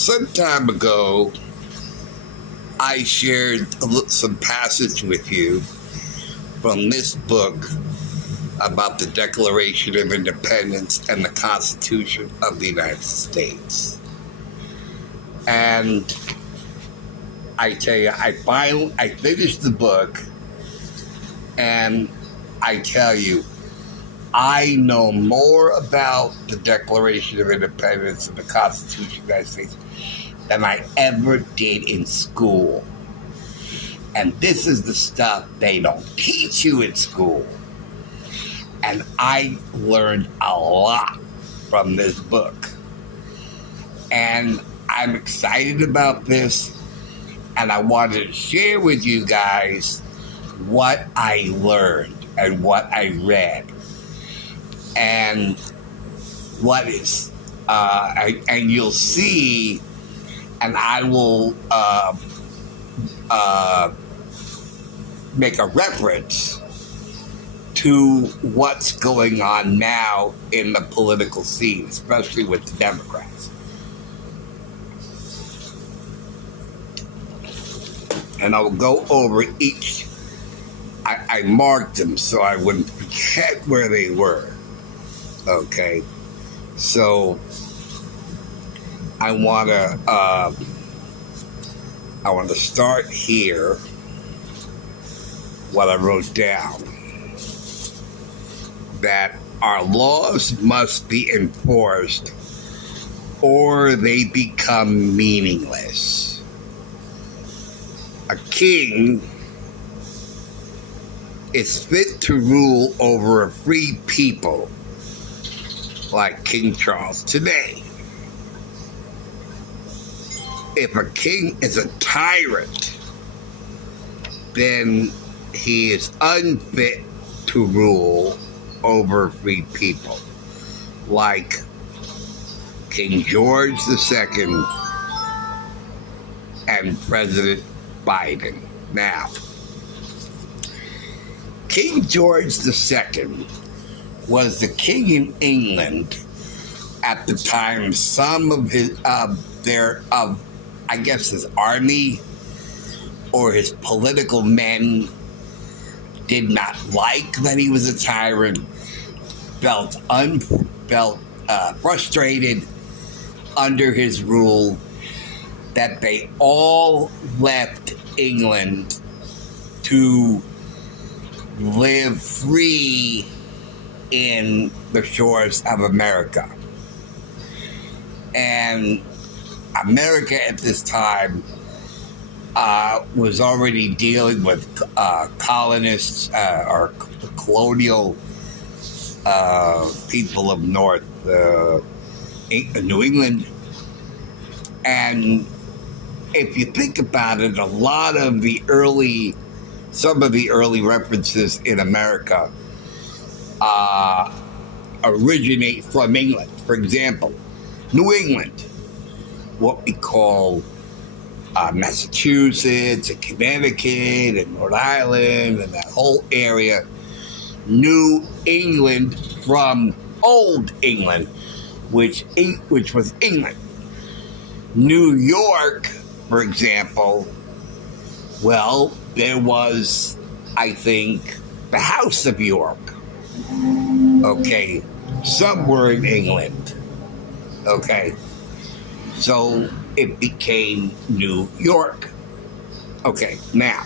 Some time ago, I shared some passage with you from this book about the Declaration of Independence and the Constitution of the United States. And I tell you, I finished the book, and I tell you, I know more about the Declaration of Independence and the Constitution of the United States than I ever did in school. And this is the stuff they don't teach you in school. And I learned a lot from this book. And I'm excited about this. And I wanted to share with you guys what I learned and what I read. And what is, and you'll see, and I will make a reference to what's going on now in the political scene, especially with the Democrats. And I will go over each. I marked them so I wouldn't forget where they were. Okay, so I want to start here. What I wrote down, that our laws must be enforced or they become meaningless. A king is fit to rule over a free people like King Charles today. If a king is a tyrant, then he is unfit to rule over free people, like King George II and President Biden. Now, King George II was the king in England at the time. Some of his, I guess his army or his political men did not like that he was a tyrant, felt frustrated under his rule, that they all left England to live free in the shores of America. And America at this time was already dealing with colonists or colonial people of North New England. And if you think about it, a lot of some of the early references in America originate from England. For example, New England, what we call Massachusetts and Connecticut and Rhode Island and that whole area, New England from Old England, which was England. New York, for example, well, there was, I think, the House of York. Okay, somewhere in England. Okay, so it became New York. Okay, now,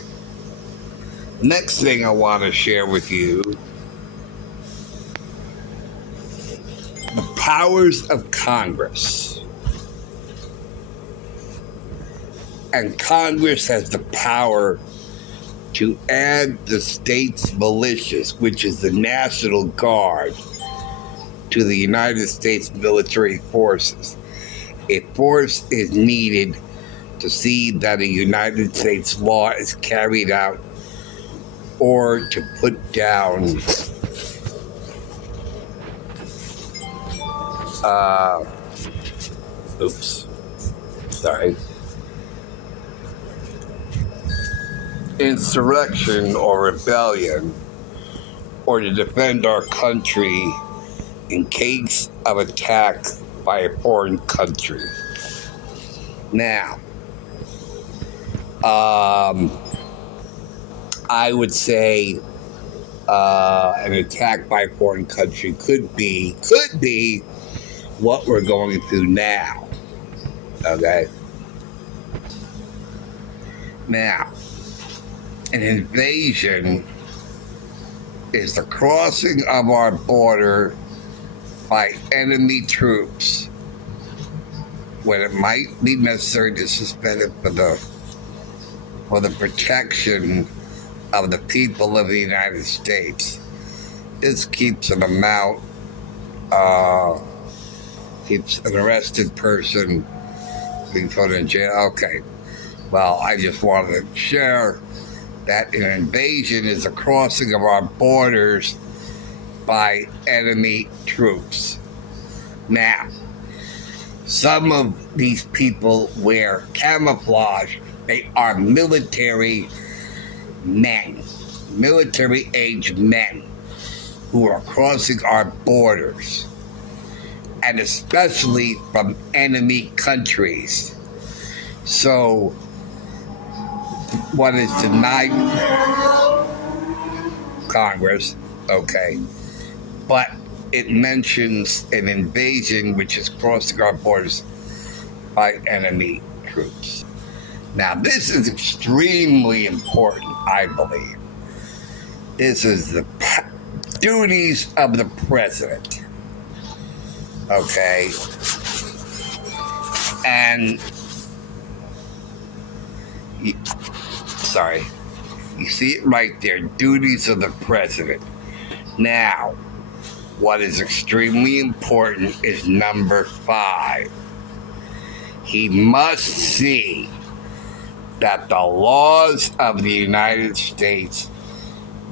next thing I want to share with you, the powers of Congress. And Congress has the power to add the state's militias, which is the National Guard, to the United States military forces. If force is needed to see that a United States law is carried out or to put down insurrection or rebellion, or to defend our country in case of attack by a foreign country. Now, I would say an attack by a foreign country could be what we're going through now. Okay. Now, an invasion is the crossing of our border by enemy troops when it might be necessary to suspend it for the protection of the people of the United States. This keeps an amount, keeps an arrested person being put in jail. Okay. Well, I just wanted to share that an invasion is a crossing of our borders by enemy troops. Now, some of these people wear camouflage. They are military men, military-aged men who are crossing our borders, and especially from enemy countries. So, what is denied Congress, okay, but it mentions an invasion which is crossing our borders by enemy troops. Now, this is extremely important, I believe. This is the duties of the president, okay? And, you see it right there, duties of the president. Now, what is extremely important is number 5. He must see that the laws of the United States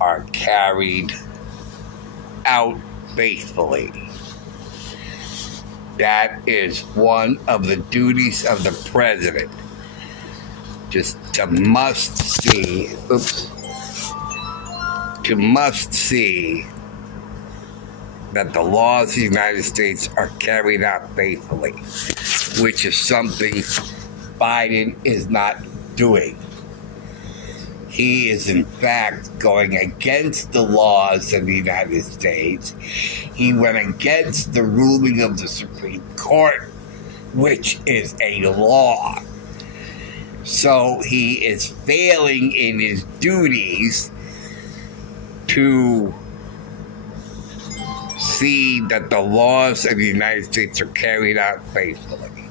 are carried out faithfully. That is one of the duties of the president. Just to must see that the laws of the United States are carried out faithfully, which is something Biden is not doing. He is, in fact, going against the laws of the United States. He went against the ruling of the Supreme Court, which is a law. So he is failing in his duties to see that the laws of the United States are carried out faithfully.